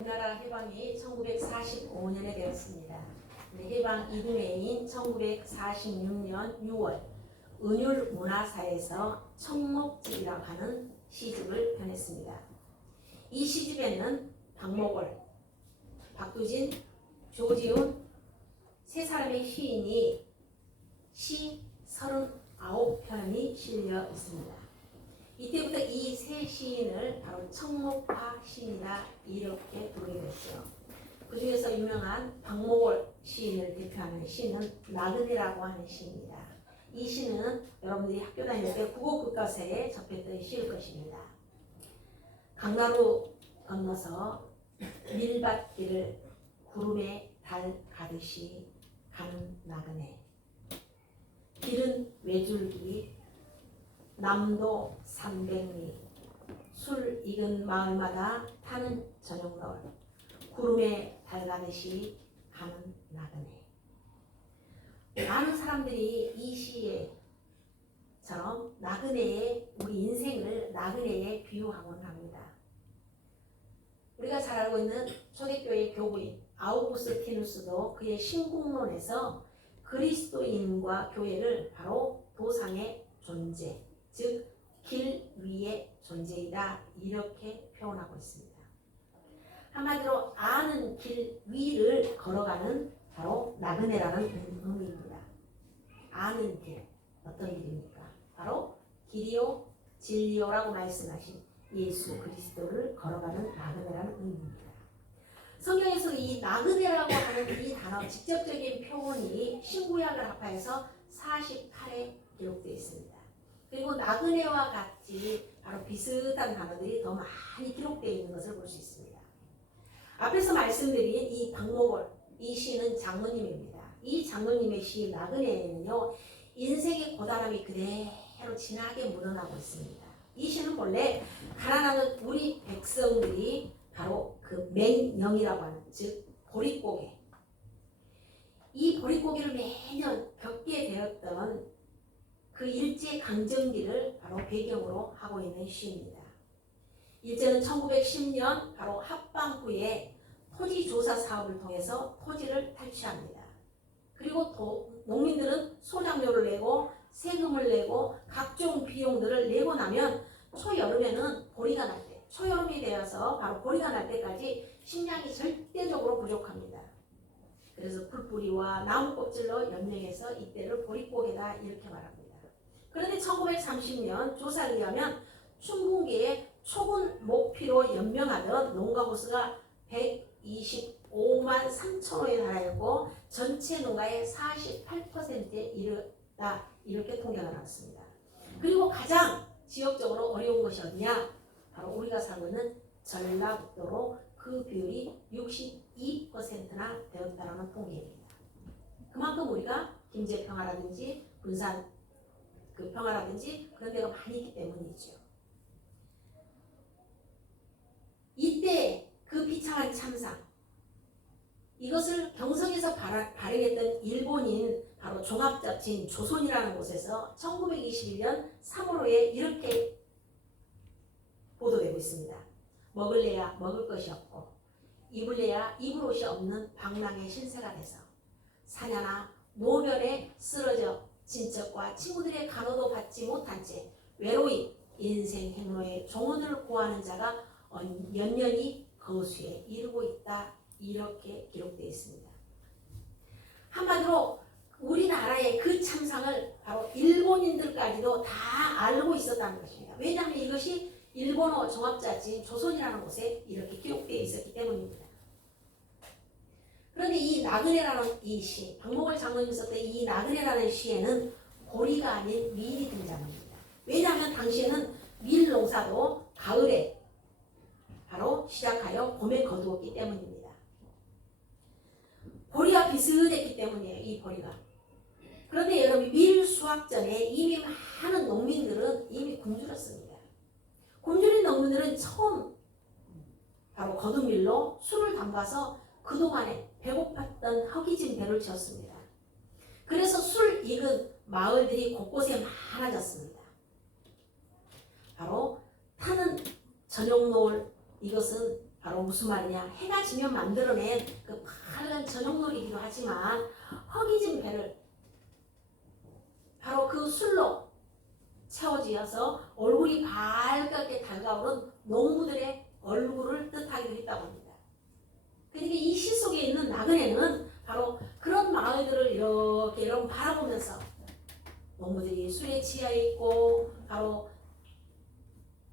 우리나라 해방이 1945년에 되었습니다. 해방 이듬해인 1946년 6월 은율문화사에서 청목집이라고 하는 시집을 펴냈습니다. 이 시집에는 박목월, 박두진, 조지훈 세 사람의 시인이 시 39편이 실려 있습니다. 이때부터 이 세 시인을 바로 청목파 시인이라 이렇게 부르게 됐죠. 그 중에서 유명한 박목월 시인을 대표하는 시는 나그네라고 하는 시입니다. 이 시는 여러분들이 학교 다닐 때 국어 교과서에 접했던 시일 것입니다. 강나루 건너서 밀밭길을 구름에 달 가듯이 가는 나그네, 길은 외줄기 남도 300리 술 익은 마을마다 타는 저녁노을 구름에 달가듯이 가는 나그네. 많은 사람들이 이 시에처럼 나그네의 우리 인생을 나그네에 비유하곤 합니다. 우리가 잘 알고 있는 초대교회 교부인 아우구스티누스도 그의 신국론에서 그리스도인과 교회를 바로 도상의 존재, 즉 길 위의 존재이다 이렇게 표현하고 있습니다. 한마디로 아는 길 위를 걸어가는 바로 나그네라는 의미입니다. 아는 길, 어떤 길입니까? 바로 길이요 진리요라고 말씀하신 예수 그리스도를 걸어가는 나그네라는 의미입니다. 성경에서 이 나그네라고 하는 이 단어 직접적인 표현이 신구약을 합하여서 48에 기록되어 있습니다. 그리고 나그네와 같이 바로 비슷한 단어들이 더 많이 기록되어 있는 것을 볼 수 있습니다. 앞에서 말씀드린 이 박목월, 이 시는 장로님입니다. 이 장로님의 시 나그네에는요, 인생의 고단함이 그대로 진하게 묻어나고 있습니다. 이 시는 본래 가난한 우리 백성들이 바로 그 맹령이라고 하는, 즉 보릿고개, 이 보릿고개를 매년 겪게 되었던 그 일제 강점기를 바로 배경으로 하고 있는 시입니다. 일제는 1910년 바로 합방 후에 토지조사 사업을 통해서 토지를 탈취합니다. 그리고 농민들은 소작료를 내고 세금을 내고 각종 비용들을 내고 나면 초여름에는 보리가 날 때, 초여름이 되어서 바로 보리가 날 때까지 식량이 절대적으로 부족합니다. 그래서 풀뿌리와 나무 껍질로 연명해서 이때를 보릿고개다 이렇게 말합니다. 그런데 1930년 조사에 의하면 춘궁기에 초군 목피로 연명하던 농가 호수가 125만 3천호에 달하였고 전체 농가의 48%에 이르다 이렇게 통계가 나왔습니다. 그리고 가장 지역적으로 어려운 것이 어디냐? 바로 우리가 살고 있는 전라북도로 그 비율이 62%나 되었다는 통계입니다. 그만큼 우리가 김제평화라든지 군산 그 평화라든지 그런 데가 많이 있기 때문이죠. 이때 그 비참한 참상, 이것을 경성에서 발행했던 일본인 바로 종합잡지인 조선이라는 곳에서 1921년 3월호에 이렇게 보도되고 있습니다. 먹을래야 먹을 것이 없고 입을래야 입을 옷이 없는 방랑의 신세가 돼서 사냐나 노변에 쓰러져 친척과 친구들의 간호도 받지 못한 채 외로이 인생 행로의 종언을 구하는 자가 연년이 거수에 이르고 있다 이렇게 기록되어 있습니다. 한마디로 우리나라의 그 참상을 바로 일본인들까지도 다 알고 있었다는 것입니다. 왜냐하면 이것이 일본어 종합자진 조선이라는 곳에 이렇게 기록되어 있었기 때문입니다. 그런데 이 나그네라는 이 시, 박목월 장로님이 썼던 이 나그네라는 시에는 보리가 아닌 밀이 등장합니다. 왜냐하면 당시에는 밀 농사도 가을에 바로 시작하여 봄에 거두었기 때문입니다. 보리와 비슷했기 때문이에요. 이 보리가. 그런데 여러분 밀 수확 전에 이미 많은 농민들은 이미 굶주렸습니다. 굶주린 농민들은 처음 바로 거둔 밀로 술을 담가서 그동안에 배고팠던 허기진 배를 채웠습니다. 그래서 술 익은 마을들이 곳곳에 많아졌습니다. 바로 타는 저녁 노을, 이것은 바로 무슨 말이냐? 해가 지면 만들어낸 그 파란 저녁놀이기도 하지만 허기진 배를 바로 그 술로 채워지어서 얼굴이 밝게 달가오른 농부들의 얼굴을 뜻하기도 했다고 합니다. 그러니까 이 시 속에 있는 나그네는 바로 그런 마을들을 이렇게 여러분 바라보면서 농부들이 술에 취해 있고 바로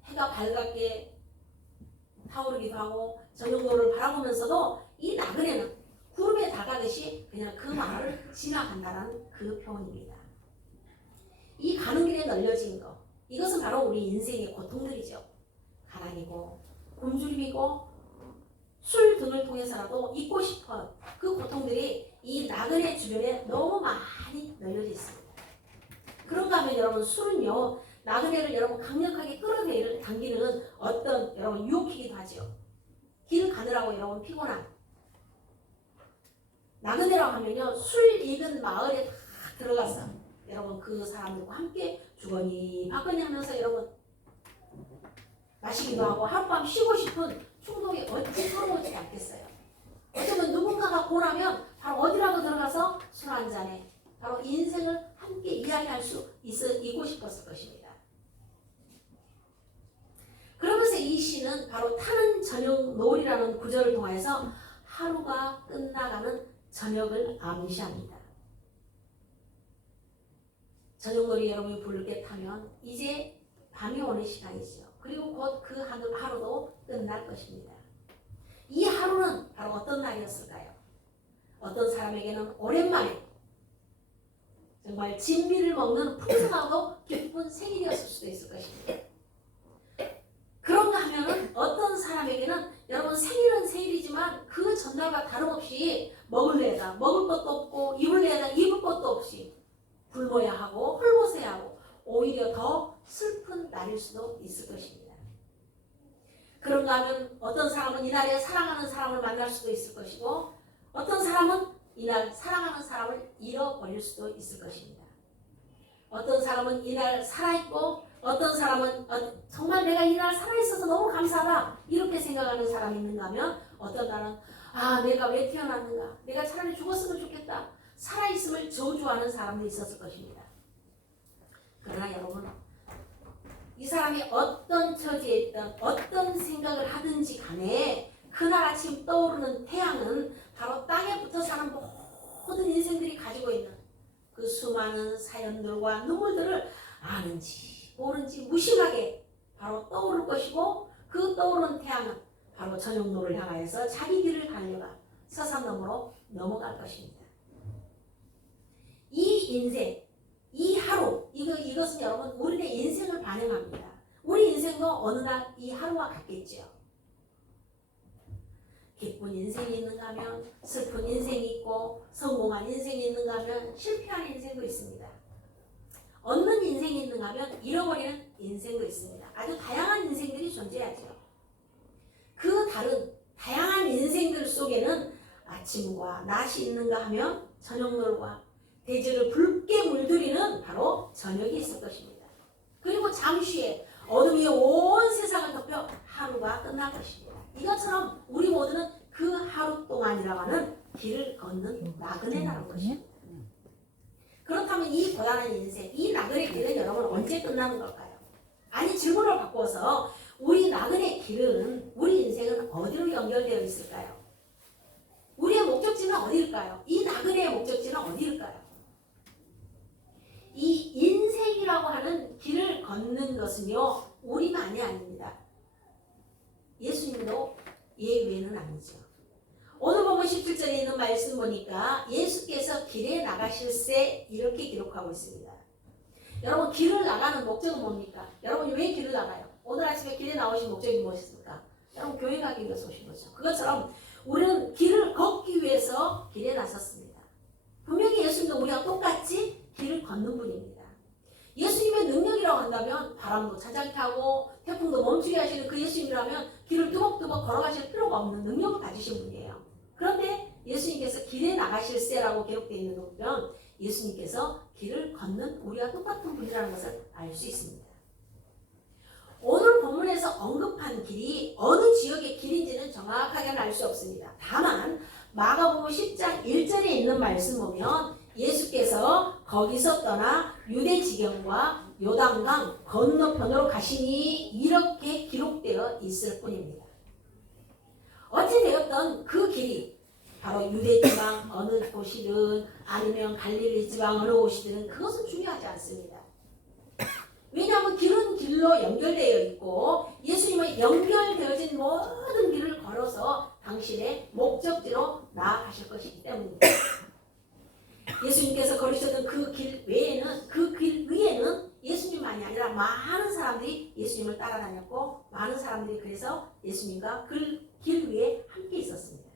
해가 밝게 타오르기도 하고 저녁노를 바라보면서도 이 나그네는 구름에 다가듯이 그냥 그 마을을 지나간다는 그 표현입니다. 이 가는 길에 널려진 것, 이것은 바로 우리 인생의 고통들이죠. 가난이고 굶주림이고 술 등을 통해서라도 잊고 싶은 그 고통들이 이 나그네 주변에 너무 많이 널려져 있습니다. 그런가 하면 여러분 술은요 나그네를 여러분 강력하게 끌어당기는 어떤 여러분 유혹이기도 하죠. 길 가느라고 여러분 피곤한 나그네라고 하면요 술 익은 마을에 다 들어가서 여러분 그 사람들과 함께 주거니 받거니 하면서 여러분 마시기도 하고 하룻밤 쉬고 싶은 충동이 어찌 서러우지 않겠어요. 어쩌면 누군가가 고나면 바로 어디라도 들어가서 술 한 잔에 바로 인생을 함께 이야기할 수 있고 싶었을 것입니다. 그러면서 이 시는 바로 타는 저녁 노을이라는 구절을 통해서 하루가 끝나가는 저녁을 암시합니다. 저녁 놀이 여러분이 부르게 타면 이제 밤이 오는 시간이죠. 그리고 곧 그 하루도 끝날 것입니다. 이 하루는 바로 어떤 날이었을까요? 어떤 사람에게는 오랜만에 정말 진미를 먹는 풍성하고 기쁜 생일이었을 수도 있을 것입니다. 그런가 하면은 어떤 사람에게는 여러분 생일은 생일이지만 그 전날과 다름없이 먹을래다 먹을 것도 없고 입을래다 입을 것도 없이 굶어야 하고 헐벗어야 하고 오히려 더 슬픈 날일 수도 있을 것입니다. 그런가 하면 어떤 사람은 이날에 사랑하는 사람을 만날 수도 있을 것이고 어떤 사람은 이날 사랑하는 사람을 잃어버릴 수도 있을 것입니다. 어떤 사람은 이날 살아있고 어떤 사람은 정말 내가 이날 살아있어서 너무 감사하다 이렇게 생각하는 사람이 있는가 하면 어떤 날은 내가 왜 태어났는가 내가 차라리 죽었으면 좋겠다 살아있음을 저주하는 사람도 있었을 것입니다. 그러나 여러분 이 사람이 어떤 처지에 있든 어떤 생각을 하든지 간에 그날 아침 떠오르는 태양은 바로 땅에 붙어 사는 모든 인생들이 가지고 있는 그 수많은 사연들과 눈물들을 아는지 모른지 무심하게 바로 떠오를 것이고 그 떠오르는 태양은 바로 저녁노를 향하여서 자기 길을 달려가 서산너머로 넘어갈 것입니다. 이 인생, 이 하루, 이것은 여러분 우리의 인생을 반영합니다. 우리 인생도 어느 날 이 하루와 같겠죠. 기쁜 인생이 있는가 하면 슬픈 인생이 있고 성공한 인생이 있는가 하면 실패한 인생도 있습니다. 얻는 인생이 있는가 하면 잃어버리는 인생도 있습니다. 아주 다양한 인생들이 존재하죠. 그 다른 다양한 인생들 속에는 아침과 낮이 있는가 하면 저녁놀과 대지를 붉게 물들이는 바로 저녁이 있을 것입니다. 그리고 잠시에 어둠이 온 세상을 덮여 하루가 끝날 것입니다. 이것처럼 우리 모두는 그 하루 동안이라고 하는 길을 걷는 나그네라는 것입니다. 그렇다면 이 고단한 인생, 이 나그네 길은 여러분 언제 끝나는 걸까요? 아니 질문을 바꿔서 우리 나그네 길은 우리 인생은 어디로 연결되어 있을까요? 우리의 목적지는 어디일까요? 이 나그네의 목적지는 어디일까요? 이 인생이라고 하는 길을 걷는 것은요 우리만이 아닙니다. 예수님도 예외는 아니죠. 오늘 보면 17절에 있는 말씀 보니까 예수께서 길에 나가실새 이렇게 기록하고 있습니다. 여러분 길을 나가는 목적은 뭡니까? 여러분이 왜 길을 나가요? 오늘 아침에 길에 나오신 목적이 무엇입니까? 여러분 교회 가기 위해서 오신 거죠. 그것처럼 우리는 길을 걷기 위해서 길에 나섰습니다. 분명히 예수님도 우리와 똑같이 길을 걷는 분입니다. 예수님의 능력이라고 한다면 바람도 차장케 하고 태풍도 멈추게 하시는 그 예수님이라면 길을 뚜벅뚜벅 걸어가실 필요가 없는 능력을 가지신 분이에요. 그런데 예수님께서 길에 나가실새라고 기록되어 있는 거 보면 예수님께서 길을 걷는 우리와 똑같은 분이라는 것을 알 수 있습니다. 오늘 본문에서 언급한 길이 어느 지역의 길인지는 정확하게는 알 수 없습니다. 다만 마가복음 10장 1절에 있는 말씀 보면 예수께서 거기서 떠나 유대 지경과 요단강 건너편으로 가시니 이렇게 기록되어 있을 뿐입니다. 어찌되었던 그 길이 바로 유대 지방 어느 곳이든 아니면 갈릴리 지방 어느 곳이든 그것은 중요하지 않습니다. 왜냐하면 길은 길로 연결되어 있고 예수님은 연결되어진 모든 길을 걸어서 당신의 목적지로 나아가실 것이기 때문입니다. 예수님께서 걸으셨던 그 길 외에는 그 길 위에는 예수님만이 아니라 많은 사람들이 예수님을 따라다녔고 많은 사람들이 그래서 예수님과 그 길 위에 함께 있었습니다.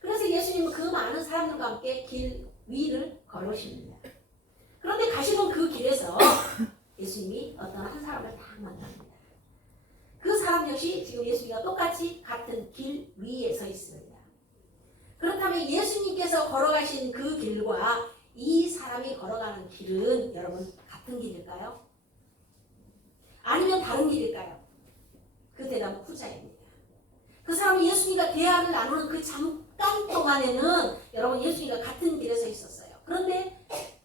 그래서 예수님은 그 많은 사람들과 함께 길 위를 걸으십니다. 그런데 가시는 그 길에서 예수님이 어떤 한 사람을 딱 만납니다. 그 사람 역시 지금 예수님과 똑같이 같은 길 위에 서 있습니다. 그렇다면 예수님께서 걸어가신 그 길과 이 사람이 걸어가는 길은 여러분 같은 길일까요? 아니면 다른 길일까요? 그 대답은 후자입니다. 그 사람이 예수님과 대화를 나누는 그 잠깐 동안에는 여러분 예수님과 같은 길에 서 있었어요. 그런데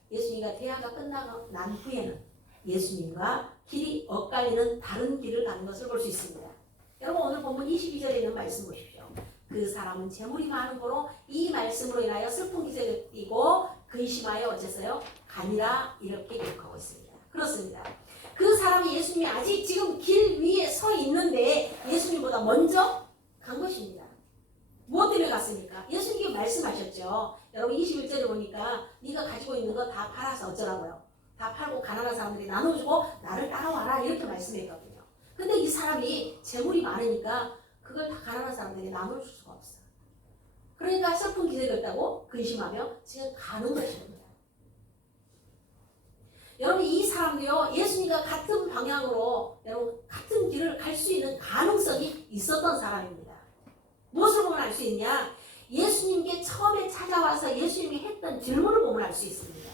예수님과 대화가 끝나고 난 후에는 예수님과 길이 엇갈리는 다른 길을 가는 것을 볼 수 있습니다. 여러분 오늘 본문 22절에 있는 말씀 보십시오. 그 사람은 재물이 많은 거로 이 말씀으로 인하여 슬픈 기색을 띠고 근심하여 어째서요? 가니라 이렇게 기록하고 있습니다. 그렇습니다. 그 사람이 예수님이 아직 지금 길 위에 서 있는데 예수님보다 먼저 간 것입니다. 무엇 때문에 갔습니까? 예수님이 말씀하셨죠. 여러분 21절에 보니까 네가 가지고 있는 거 다 팔아서 어쩌라고요? 다 팔고 가난한 사람들이 나눠주고 나를 따라와라 이렇게 말씀했거든요. 근데 이 사람이 재물이 많으니까 그걸 다 가난한 사람들에게 나눠줄 수가 없어. 그러니까 슬픈 기색을 따고 근심하며 지금 가는 것입니다. 여러분 이 사람도요 예수님과 같은 방향으로 여러분 같은 길을 갈 수 있는 가능성이 있었던 사람입니다. 무엇을 보면 알 수 있냐? 예수님께 처음에 찾아와서 예수님이 했던 질문을 보면 알 수 있습니다.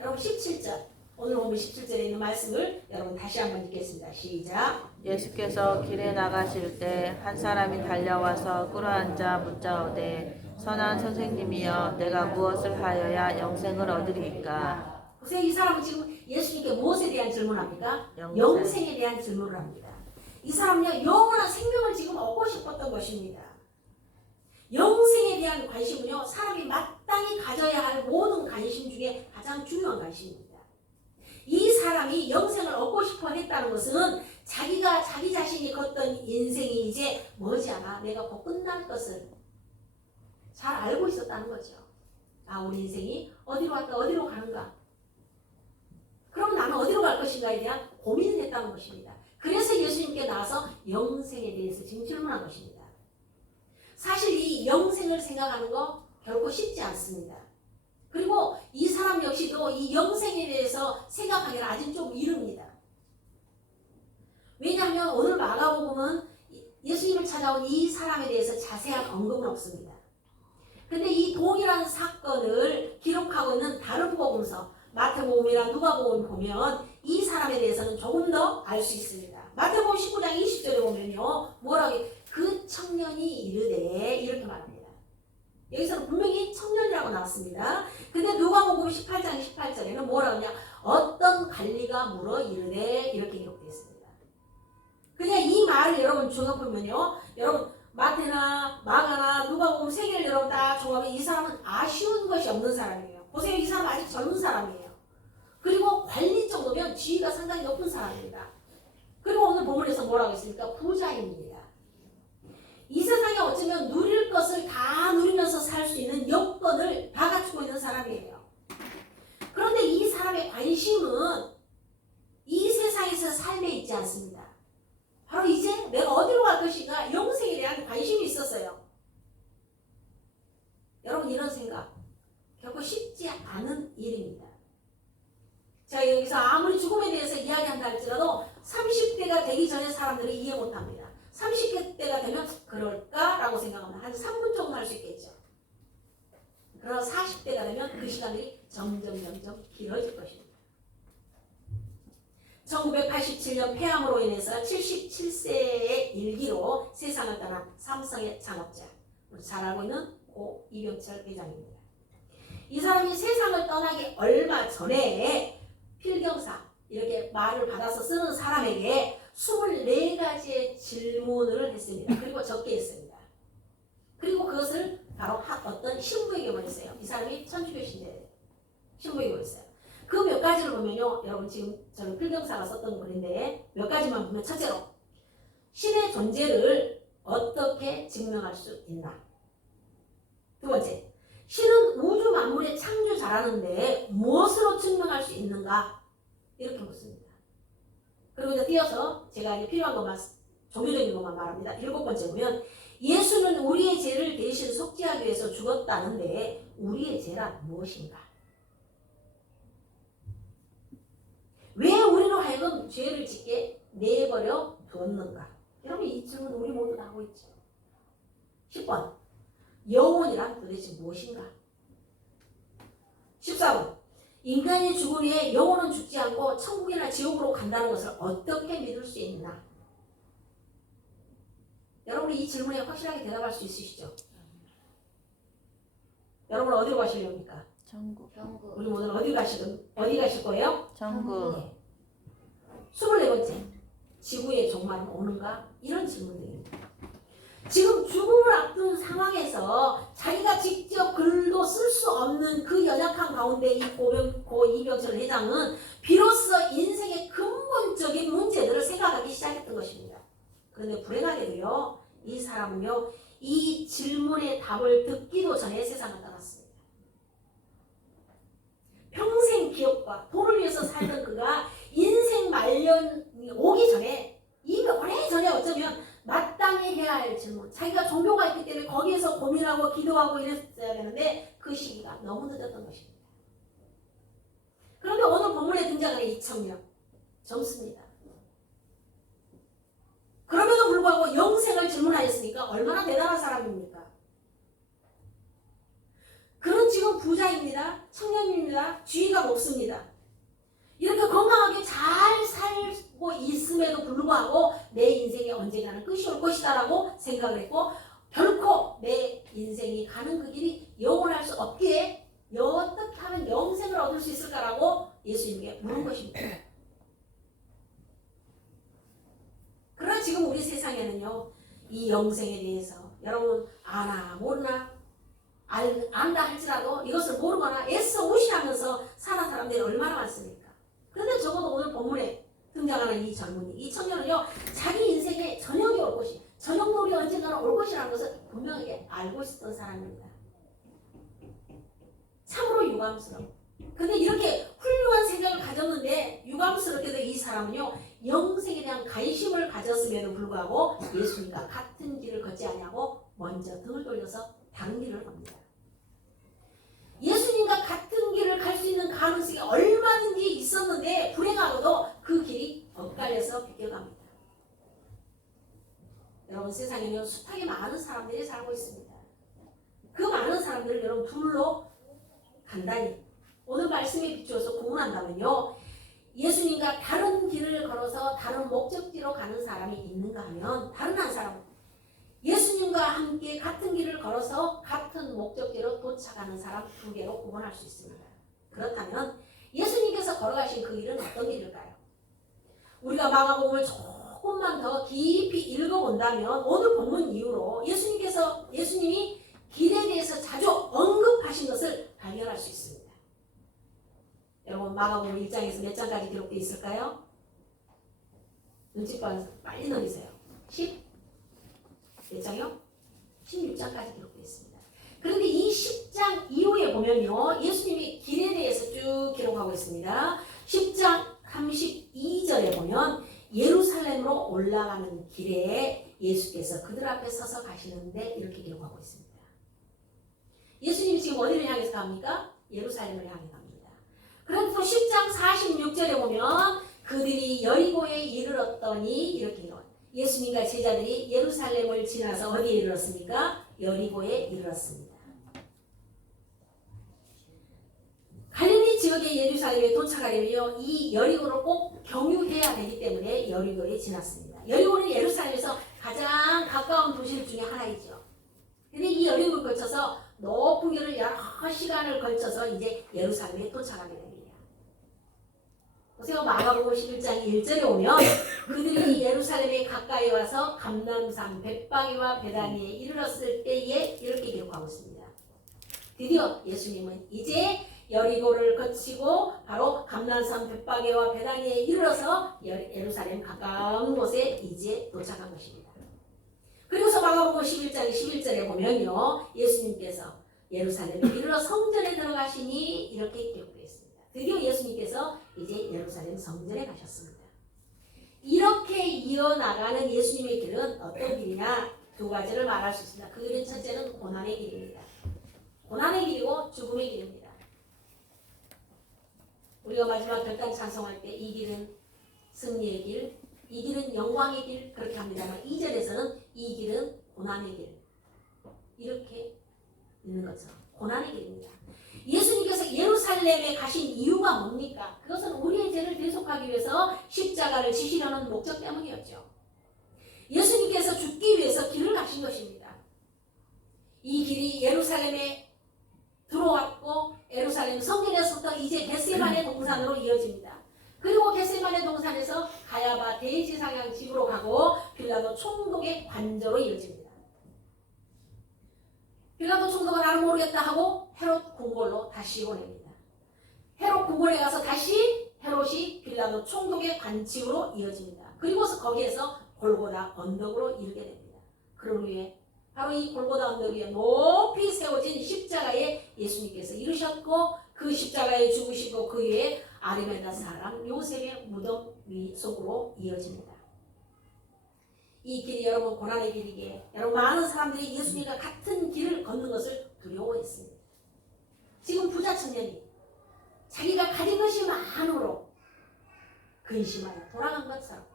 여러분 17절 오늘 보면 17절에 있는 말씀을 여러분 다시 한번 읽겠습니다. 시작. 예수께서 길에 나가실 때 한 사람이 달려와서 끌어앉아 묻자오되 선한 선생님이여 내가 무엇을 하여야 영생을 얻으리이까. 보세요. 이 사람은 지금 예수님께 무엇에 대한 질문합니까? 영생에 대한 질문을 합니다. 이 사람은요 영원한 생명을 지금 얻고 싶었던 것입니다. 영생에 대한 관심은요 사람이 마땅히 가져야 할 모든 관심 중에 가장 중요한 관심입니다. 이 사람이 영생을 얻고 싶어 했다는 것은 자기가 자기 자신이 걷던 인생이 이제 머지않아 내가 곧 끝날 것을 잘 알고 있었다는 거죠. 아, 우리 인생이 어디로 갈까 어디로 가는가, 그럼 나는 어디로 갈 것인가에 대한 고민을 했다는 것입니다. 그래서 예수님께 나와서 영생에 대해서 지금 질문한 것입니다. 사실 이 영생을 생각하는 거 결코 쉽지 않습니다. 그리고 이 사람 역시도 이 영생에 대해서 생각하기는 아직 좀 이릅니다. 왜냐하면 오늘 마가복음은 예수님을 찾아온 이 사람에 대해서 자세한 언급은 없습니다. 근데 이 동일한 사건을 기록하고 있는 다른 복음서 마태복음이나 누가복음을 보면 이 사람에 대해서는 조금 더 알 수 있습니다. 마태복음 19장 20절에 보면요 뭐라고 그 청년이 이르되 이렇게 말합니다. 여기서는 분명히 청년이라고 나왔습니다. 근데 누가복음 18장 18절에는 뭐라고 하냐, 어떤 관리가 물어 이르되 이렇게 기록되어 있습니다. 그냥 이 말을 여러분 종합하면요 여러분 마태나 마가나 누가복음 세 개를 여러분 다 종합하면 이 사람은 아쉬운 것이 없는 사람이에요. 보세요, 이 사람은 아직 젊은 사람이에요. 그리고 관리 정도면 지위가 상당히 높은 사람입니다. 그리고 오늘 본문에서 뭐라고 했습니까? 부자입니다. 이 세상에 어쩌면 누릴 것을 다 누리면서 살 수 있는 여건을 다 갖추고 있는 사람이에요. 그런데 이 사람의 관심은 이 세상에서 삶에 있지 않습니다. 바로 이제 내가 어디로 갈 것인가, 영생에 대한 관심이 있었어요. 여러분 이런 생각 결코 쉽지 않은 일입니다. 자, 여기서 아무리 죽음에 대해서 이야기한다 할지라도 30대가 되기 전에 사람들이 이해 못합니다. 30대가 되면 그럴까라고 생각하면 한 3분 정도 할 수 있겠죠. 그러나 40대가 되면 그 시간들이 점점 길어질 것입니다. 1987년 폐암으로 인해서 77세의 일기로 세상을 떠난 삼성의 창업자, 우리 잘 알고 있는 고 이병철 회장입니다. 이 사람이 세상을 떠나기 얼마 전에 필경사, 이렇게 말을 받아서 쓰는 사람에게 24가지의 질문을 했습니다. 그리고 적게 했습니다. 그리고 그것을 바로 어떤 신부에게 보냈어요. 이 사람이 천주교신데 신부에게 보냈어요. 그 몇 가지를 보면요, 여러분 지금 저는 필경사가 썼던 글인데 몇 가지만 보면, 첫째로 신의 존재를 어떻게 증명할 수 있나? 두 번째, 신은 우주 만물의 창조자라는데 무엇으로 증명할 수 있는가? 이렇게 묻습니다. 그리고 이제 띄어서 제가 이제 필요한 것만, 종교적인 것만 말합니다. 7번째 보면, 예수는 우리의 죄를 대신 속죄하기 위해서 죽었다는데 우리의 죄란 무엇인가? 왜 우리로 하여금 죄를 짓게 내버려 두었는가? 여러분 이 질문 우리 모두 다 하고 있죠. 10번, 영혼이란 도대체 무엇인가? 14번, 인간이 죽은 후에 영혼은 죽지 않고 천국이나 지옥으로 간다는 것을 어떻게 믿을 수 있나? 여러분이 이 질문에 확실하게 대답할 수 있으시죠? 여러분 어디로 가시렵니까? 천국. 우리 모두는 어디 가실 거예요? 천국. 네. 24번째, 지구의 종말은 오는가? 이런 질문들입니다. 지금 죽음을 앞둔 상황에서 자기가 직접 글도 쓸 수 없는 그 연약한 가운데 이 고 이병철 회장은 비로소 인생의 근본적인 문제들을 생각하기 시작했던 것입니다. 그런데 불행하게도요, 이 사람은요, 이 질문의 답을 듣기도 전에 세상을 떠났습니다. 평생 기업과 돈을 위해서 살던 그가 인생 말년이 오기 전에, 이미 오래전에 어쩌면 마땅히 해야 할 질문, 자기가 종교가 있기 때문에 거기에서 고민하고 기도하고 이랬어야 되는데 그 시기가 너무 늦었던 것입니다. 그런데 오늘 본문에 등장하는 이 청년, 젊습니다. 그럼에도 불구하고 영생을 질문하였으니까 얼마나 대단한 사람입니까? 그는 지금 부자입니다. 청년입니다. 지위가 높습니다. 이렇게 건강하게 잘 살고 있음에도 불구하고 내 인생에 언젠가는 끝이 올 것이다 라고 생각을 했고, 결코 내 인생이 가는 그 길이 영원할 수 없기에 어떻게 하면 영생을 얻을 수 있을까라고 예수님께 물은 것입니다. 그러나 지금 우리 세상에는요, 이 영생에 대해서 여러분 아나 모르나 안다 할지라도 이것을 모르거나 애써 무시하면서 사는 사람들이 얼마나 많습니까? 그런데 적어도 오늘 본문에 등장하는 이 젊은이, 이 청년은요, 자기 인생에 저녁이 올 것이, 저녁놀이 언젠가는 올 것이라는 것을 분명하게 알고 있었던 사람입니다. 참으로 유감스러워. 근데 이렇게 훌륭한 생각을 가졌는데 유감스럽게도 이 사람은요, 영생에 대한 관심을 가졌음에도 불구하고 예수님과 같은 길을 걷지 아니하고 먼저 등을 돌려서 다른 길을 갑니다. 예수님과 같은 길을 갈 수 있는 가능성이 얼마든지 있었는데 불행하고도 그 길이 엇갈려서 비껴갑니다. 여러분 세상에는 숱하게 많은 사람들이 살고 있습니다. 그 많은 사람들을 여러분 둘로 간단히 오늘 말씀에 비추어서 구분한다면요, 예수님과 다른 길을 걸어서 다른 목적지로 가는 사람이 있는가 하면 다른 한 사람, 예수님과 함께 같은 길을 걸어서 같은 목적지로 도착하는 사람 두 개로 구분할 수 있습니다. 그렇다면 예수님께서 걸어가신 그 길은 어떤 길일까요? 우리가 마가복음을 조금만 더 깊이 읽어본다면 오늘 본문 이후로 예수님이 길에 대해서 자주 언급하신 것을 발견할 수 있습니다. 여러분 마가복음 1장에서 몇 장까지 기록되어 있을까요? 눈치 봐서 빨리 넘기세요. 10몇 장이요? 16장까지 기록되어 있습니다. 그런데 이 10장 이후에 보면요, 예수님이 길에 대해서 쭉 기록하고 있습니다. 10장 32절에 보면 예루살렘으로 올라가는 길에 예수께서 그들 앞에 서서 가시는데 이렇게 기록하고 있습니다. 예수님이 지금 어디를 향해서 갑니까? 예루살렘을 향해 갑니다. 그런데 또 10장 46절에 보면 그들이 여리고에 이르렀더니 이렇게 기록합니다. 예수님과 제자들이 예루살렘을 지나서 어디에 이르렀습니까? 여리고에 이르렀습니다. 갈릴리 지역의 예루살렘에 도착하려면 이 여리고를 꼭 경유해야 되기 때문에 여리고에 지났습니다. 여리고는 예루살렘에서 가장 가까운 도시 중에 하나이죠. 근데 이 여리고를 거쳐서 높은 길을 여러 시간을 걸쳐서 이제 예루살렘에 도착하게 됩니다. 보세요. 마가복음 11장 1절에 오면 그들이 예루살렘에 가까이 와서 감람산 벳바기와 베다니에 이르렀을 때에 이렇게 기록하고 있습니다. 드디어 예수님은 이제 여리고를 거치고 바로 감람산 벳바게와 베다니에 이르러서 예루살렘 가까운 곳에 이제 도착한 것입니다. 그리고서 마가복음 11장 11절에 보면요. 예수님께서 예루살렘에 이르러 성전에 들어가시니 이렇게 기록되어 있습니다. 드디어 예수님께서 이제 예루살렘 성전에 가셨습니다. 이렇게 이어나가는 예수님의 길은 어떤 길이냐? 두 가지를 말할 수 있습니다. 그 길은 첫째는 고난의 길입니다. 고난의 길이고 죽음의 길입니다. 우리가 마지막 결단 찬송할 때 이 길은 승리의 길, 이 길은 영광의 길 그렇게 합니다만 2절에서는 이 길은 고난의 길 이렇게 있는 거죠. 고난의 길입니다. 예수님께서 예루살렘에 가신 이유가 뭡니까? 그것은 우리의 죄를 대속하기 위해서 십자가를 지시려는 목적 때문이었죠. 예수님께서 죽기 위해서 길을 가신 것입니다. 이 길이 예루살렘에 들어왔고 예루살렘 성전에서부터 이제 겟세마네 동산으로 이어집니다. 그리고 겟세마네 동산에서 가야바 대제사장 집으로 가고 빌라도 총독의 관저로 이어집니다. 빌라도 총독은 나를 모르겠다 하고 헤롯 궁궐로 다시 보냅니다. 헤롯 궁궐에 가서 다시 헤롯이 빌라도 총독의 관집으로 이어집니다. 그리고서 거기에서 골고다 언덕으로 이르게 됩니다. 그런 후에 바로 이 골고다 언덕 위에 높이 세워진 십자가에 예수님께서 이르셨고 그 십자가에 죽으시고 그 위에 아리마다 사람 요셉의 무덤 위 속으로 이어집니다. 이 길이 여러분 고난의 길이기에 여러분 많은 사람들이 예수님과 같은 길을 걷는 것을 두려워했습니다. 지금 부자 청년이 자기가 가진 것이 많으로 근심하여 돌아간 것처럼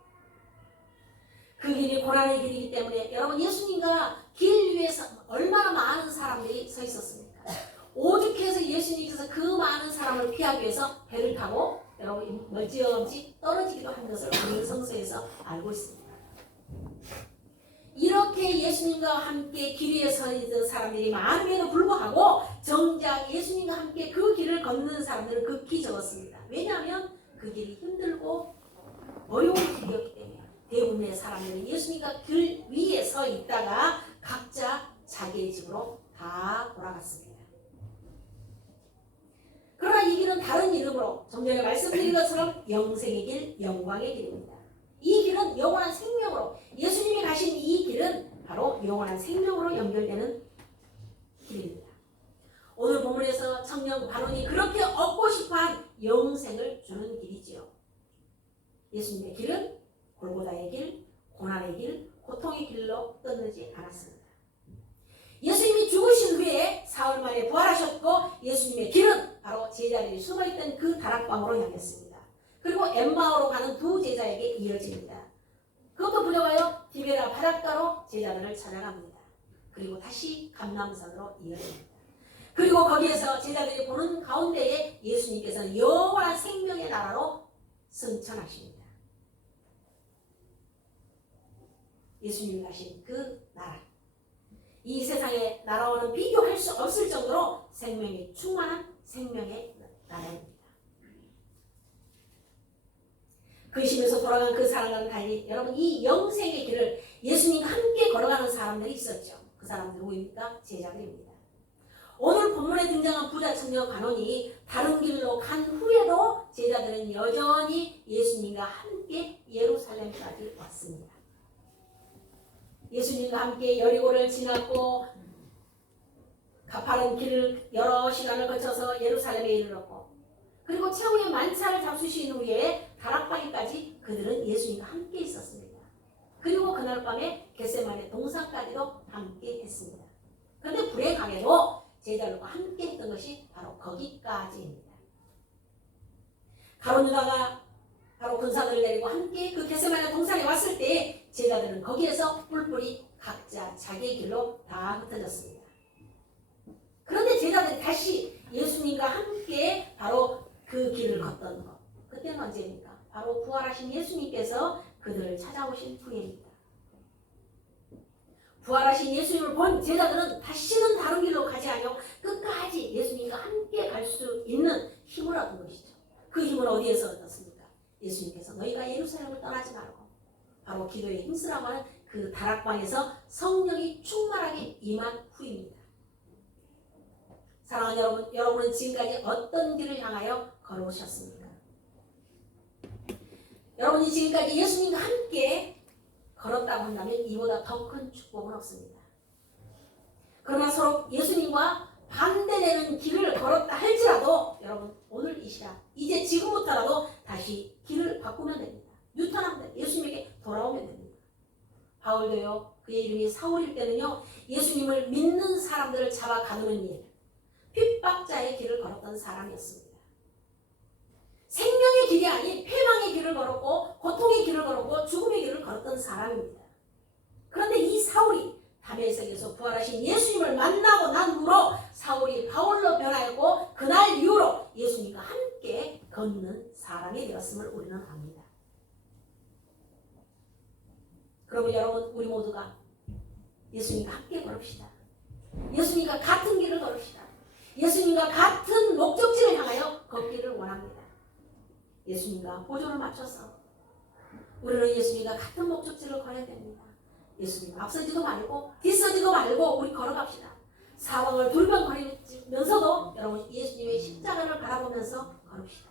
그 길이 고난의 길이기 때문에 여러분 예수님과 길 위에서 얼마나 많은 사람들이 서 있었습니까? 오죽해서 예수님께서 그 많은 사람을 피하기 위해서 배를 타고 여러분 멀찌감치 떨어지기도 한 것을 우리 성서에서 알고 있습니다. 이렇게 예수님과 함께 길 위에 서 있는 사람들이 많음에도 불구하고 정작 예수님과 함께 그 길을 걷는 사람들은 극히 적었습니다. 왜냐하면 그 길이 힘들고 어려운 길이었기 때문에 대부분의 사람들이 예수님과 길 위에 서 있다가 각자 자기의 집으로 다 돌아갔습니다. 그러나 이 길은 다른 이름으로 좀 전에 말씀드린 것처럼 영생의 길, 영광의 길입니다. 이 길은 영원한 생명으로 예수님이 가신 이 길은 바로 영원한 생명으로 연결되는 길입니다. 오늘 본문에서 청년 바론이 그렇게 얻고 싶어한 영생을 주는 길이지요. 예수님의 길은 골고다의 길, 고난의 길, 고통의 길로 끝나지 않았습니다. 예수님이 죽으신 후에 사흘 만에 부활하셨고 예수님의 길은 바로 제자들이 숨어있던 그 다락방으로 향했습니다. 그리고 엠마오로 가는 두 제자에게 이어집니다. 그것도 불려가요 디베라 바닷가로 제자들을 찾아갑니다. 그리고 다시 감람산으로 이어집니다. 그리고 거기에서 제자들이 보는 가운데에 예수님께서는 영원한 생명의 나라로 승천하십니다. 예수님이 가신 그 나라, 이 세상의 나라와는 비교할 수 없을 정도로 생명이 충만한 생명의 나라입니다. 근심에서 돌아간 그 사람과는 달리 여러분 이 영생의 길을 예수님과 함께 걸어가는 사람들이 있었죠. 그 사람들 누구입니까? 제자들입니다. 오늘 본문에 등장한 부자 청년 간원이 다른 길로 간 후에도 제자들은 여전히 예수님과 함께 예루살렘까지 왔습니다. 예수님과 함께 여리고를 지났고 가파른 길을 여러 시간을 거쳐서 예루살렘에 이르렀고 그리고 최후의 만찬을 잡수신 후에 다락방에까지 그들은 예수님과 함께 있었습니다. 그리고 그날 밤에 겟세마네 동산까지도 함께 했습니다. 그런데 불행하게도 제자들과 함께 했던 것이 바로 거기까지입니다. 가룟 유다가 바로 군사들을 내리고 함께 그 겟세마네 동산에 왔을 때 제자들은 거기에서 뿔뿔이 각자 자기의 길로 다 흩어졌습니다. 그런데 제자들이 다시 예수님과 함께 바로 그 길을 걷던 것. 그때는 언제입니까? 바로 부활하신 예수님께서 그들을 찾아오신 후에입니다. 부활하신 예수님을 본 제자들은 다시는 다른 길로 가지 않고 끝까지 예수님과 함께 갈 수 있는 힘을 얻은 것이죠. 그 힘을 어디에서 얻었습니까? 예수님께서 너희가 예루살렘을 떠나지 말고 바로 기도에 힘쓰라고 하는 그 다락방에서 성령이 충만하게 임한 후입니다. 사랑하는 여러분, 여러분은 지금까지 어떤 길을 향하여 걸어오셨습니까? 여러분이 지금까지 예수님과 함께 걸었다고 한다면 이보다 더 큰 축복은 없습니다. 그러나 서로 예수님과 반대되는 길을 걸었다 할지라도 여러분 오늘 이 시간 이제 지금부터라도 다시 길을 바꾸면 됩니다. 유턴하면 됩니다. 예수님에게 돌아오면 됩니다. 바울도요, 그의 이름이 사울일 때는요, 예수님을 믿는 사람들을 잡아 가두는 일, 핍박자의 길을 걸었던 사람이었습니다. 생명의 길이 아닌 패망의 길을 걸었고 고통의 길을 걸었고 죽음의 길을 걸었던 사람입니다. 그런데 이 사울이 다메섹에서 부활하신 예수님을 만나고 난 후로 사울이 바울로 변하였고 그날 이후로 예수님과 함께 걷는 사람이 되었음을 우리는 압니다. 그러면 여러분 우리 모두가 예수님과 함께 걸읍시다. 예수님과 같은 길을 걸읍시다. 예수님과 같은 목적지를 향하여 걷기를 원합니다. 예수님과 보조를 맞춰서 우리는 예수님과 같은 목적지를 걸어야 됩니다. 예수님 앞서지도 말고 뒤서지도 말고 우리 걸어갑시다. 사방을 둘러거리면서도 여러분 예수님의 십자가를 바라보면서 걸읍시다.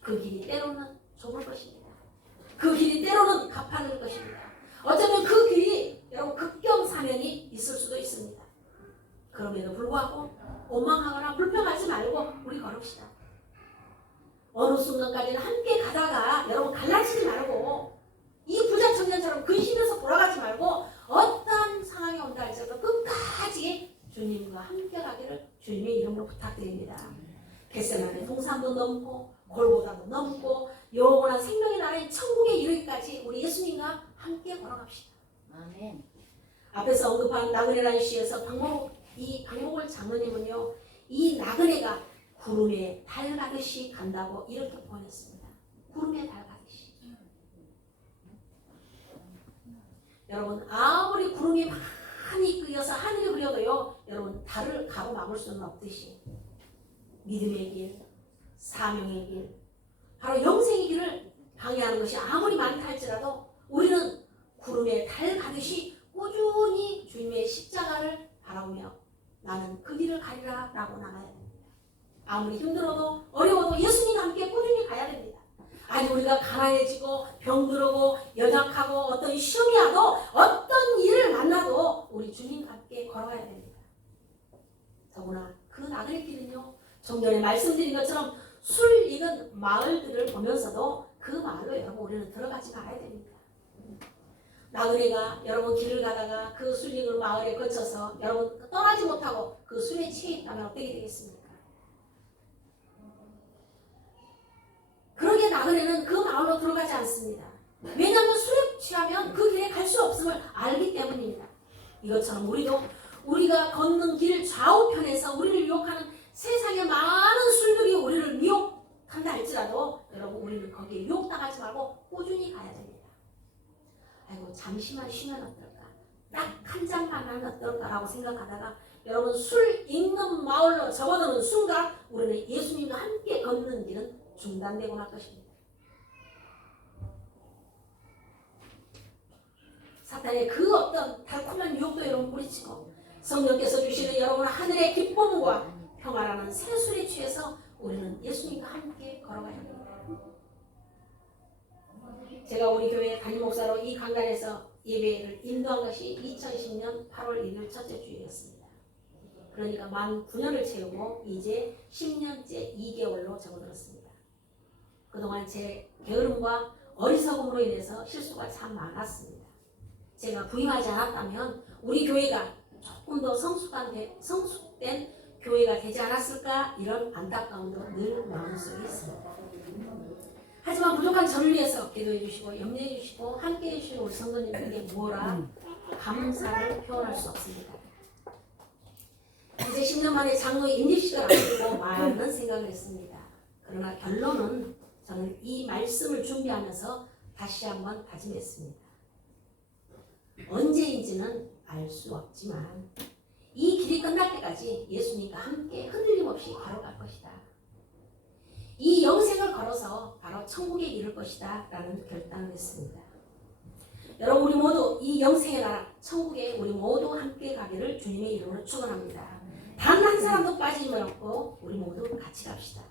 그 길이 때로는 좁을 것입니다. 그 길이 때로는 가파를 것입니다. 어쩌면 그 길이 여러분 극경사면이 있을 수도 있습니다. 그럼에도 불구하고 원망하거나 불평하지 말고 우리 걸읍시다. 어느 순간까지는 함께 가다가 여러분 갈라지지 말고 이 부자 청년처럼 근심해서 돌아가지 말고 어떤 상황이 온다 할지라도 끝까지 주님과 함께 가기를 주님의 이름으로 부탁드립니다. 겟세마네 동산도 넘고 골고다도 넘고 영원한 생명의 나라인 천국에 이르기까지 우리 예수님과 함께 걸어갑시다. 아멘. 앞에서 언급한 나그네라는 시에서 박목을 장로님은요, 이 나그네가 구름에 달 가듯이 간다고 이렇게 보냈습니다. 구름에 달 가듯이. 여러분 아무리 구름이 많이 끌려서 하늘이 그려도요, 여러분 달을 가로막을 수는 없듯이 믿음의 길, 사명의 길, 바로 영생의 길을 방해하는 것이 아무리 많다 할지라도 우리는 구름에 달 가듯이 꾸준히 주님의 십자가를 바라보며 나는 그 길을 가리라 라고 나가야 됩니다. 아무리 힘들어도 어려워도 예수님과 함께 꾸준히 가야 됩니다. 아니 우리가 가난해지고 병들고 연약하고 어떤 시험이 와도 어떤 일을 만나도 우리 주님과 함께 걸어가야 됩니다. 더구나 그 나그네 길은요, 좀 전에 말씀드린 것처럼 술 익은 마을들을 보면서도 그 마을로 여러분 우리는 들어가지 말아야 됩니다. 나그네가 여러분 길을 가다가 그 술 익은 마을에 거쳐서 여러분 떠나지 못하고 그 술에 취해 있다면 어떻게 되겠습니까? 그러게 나그네는 그 마을로 들어가지 않습니다. 왜냐하면 술에 취하면 그 길에 갈 수 없음을 알기 때문입니다. 이것처럼 우리도 우리가 걷는 길 좌우편에서 우리를 유혹하는 세상의 많은 술들이 우리를 미혹한다 할지라도 여러분 우리는 거기에 유혹당하지 말고 꾸준히 가야 됩니다. 아이고 잠시만 쉬면 어떨까? 딱 한 잔만 하면 어떨까라고 생각하다가 여러분 술 익는 마을로 접어드는 순간 우리는 예수님과 함께 걷는 길은 중단되고 말 것입니다. 사탄의 그 어떤 달콤한 유혹도 여러분 뿌리치고 성령께서 주시는 여러분 하늘의 기쁨과 평화라는 새술에 취해서 우리는 예수님과 함께 걸어가야 합니다. 제가 우리 교회 담임 목사로 이 강단에서 예배를 인도한 것이 2010년 8월 1일 첫째 주일이었습니다. 그러니까 만 9년을 채우고 이제 10년째 2개월로 접어들었습니다. 그동안 제 게으름과 어리석음으로 인해서 실수가 참 많았습니다. 제가 부임하지 않았다면 우리 교회가 조금 더 성숙된 교회가 되지 않았을까 이런 안타까움도 늘 마음속에 있습니다. 하지만 부족한 저를 위해서 기도해 주시고 염려해 주시고 함께해 주시는 우리 성도님들에게 뭐라 감사를 표현할 수 없습니다. 이제 10년 만에 장로의 임직식을 앞두고 많은 생각을 했습니다. 그러나 결론은 저는 이 말씀을 준비하면서 다시 한번 다짐했습니다. 언제인지는 알 수 없지만 이 길이 끝날 때까지 예수님과 함께 흔들림 없이 걸어갈 것이다. 이 영생을 걸어서 바로 천국에 이를 것이다 라는 결단을 했습니다. 여러분, 우리 모두 이 영생의 나라 천국에 우리 모두 함께 가기를 주님의 이름으로 축원합니다. 단 한 사람도 빠짐이 없고 우리 모두 같이 갑시다.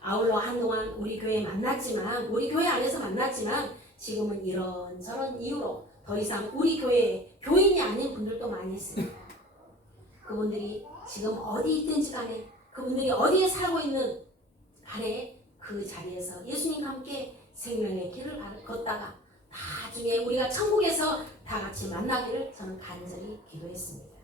아울러 한동안 우리 교회 만났지만, 우리 교회 안에서 만났지만 지금은 이런저런 이유로 더 이상 우리 교회에 교인이 아닌 분들도 많이 있습니다. 그분들이 지금 어디 있든지 간에, 그분들이 어디에 살고 있는 간에 그 자리에서 예수님과 함께 생명의 길을 걷다가 나중에 우리가 천국에서 다 같이 만나기를 저는 간절히 기도했습니다.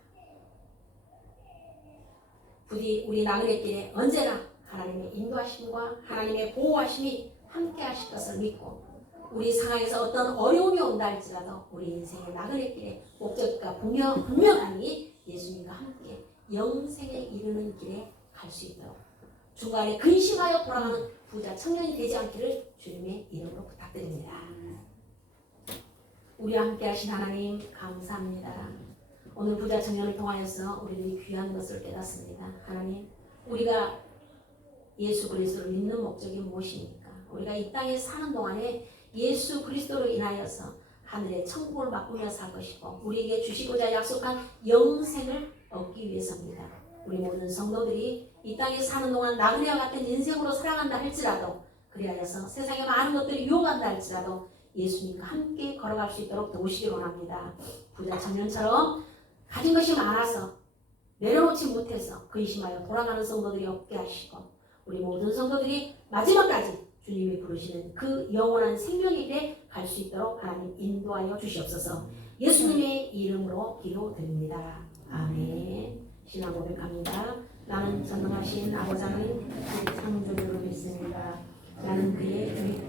부디 우리 나그네 길에 언제나 하나님의 인도하심과 하나님의 보호하심이 함께 하실 것을 믿고, 우리 상황에서 어떤 어려움이 온다 할지라도 우리 인생의 나그네 길에 목적과 분명하니 예수님과 함께 영생에 이르는 길에 갈 수 있도록 중간에 근심하여 돌아가는 부자 청년이 되지 않기를 주님의 이름으로 부탁드립니다. 우리와 함께 하신 하나님 감사합니다. 오늘 부자 청년을 통하여서 우리들이 귀한 것을 깨닫습니다. 하나님, 우리가 예수 그리스도를 믿는 목적이 무엇입니까? 우리가 이 땅에 사는 동안에 예수 그리스도로 인하여서 하늘의 천국을 바꾸며 살 것이고 우리에게 주시고자 약속한 영생을 얻기 위해서입니다. 우리 모든 성도들이 이 땅에 사는 동안 나그네와 같은 인생으로 살아간다 할지라도, 그리하여서 세상의 많은 것들이 유혹한다 할지라도 예수님과 함께 걸어갈 수 있도록 도우시기 원합니다. 부자 청년처럼 가진 것이 많아서 내려놓지 못해서 근심하여 돌아가는 성도들이 없게 하시고, 우리 모든 성도들이 마지막까지 주님이 부르시는 그 영원한 생명의 길에 갈 수 있도록 하나님 인도하여 주시옵소서. 예수님의 이름으로 기도드립니다. 아멘. 신앙 고백합니다. 나는 전능하신 아버지 하나님, 그의 창조주를 믿습니다. 나는 그의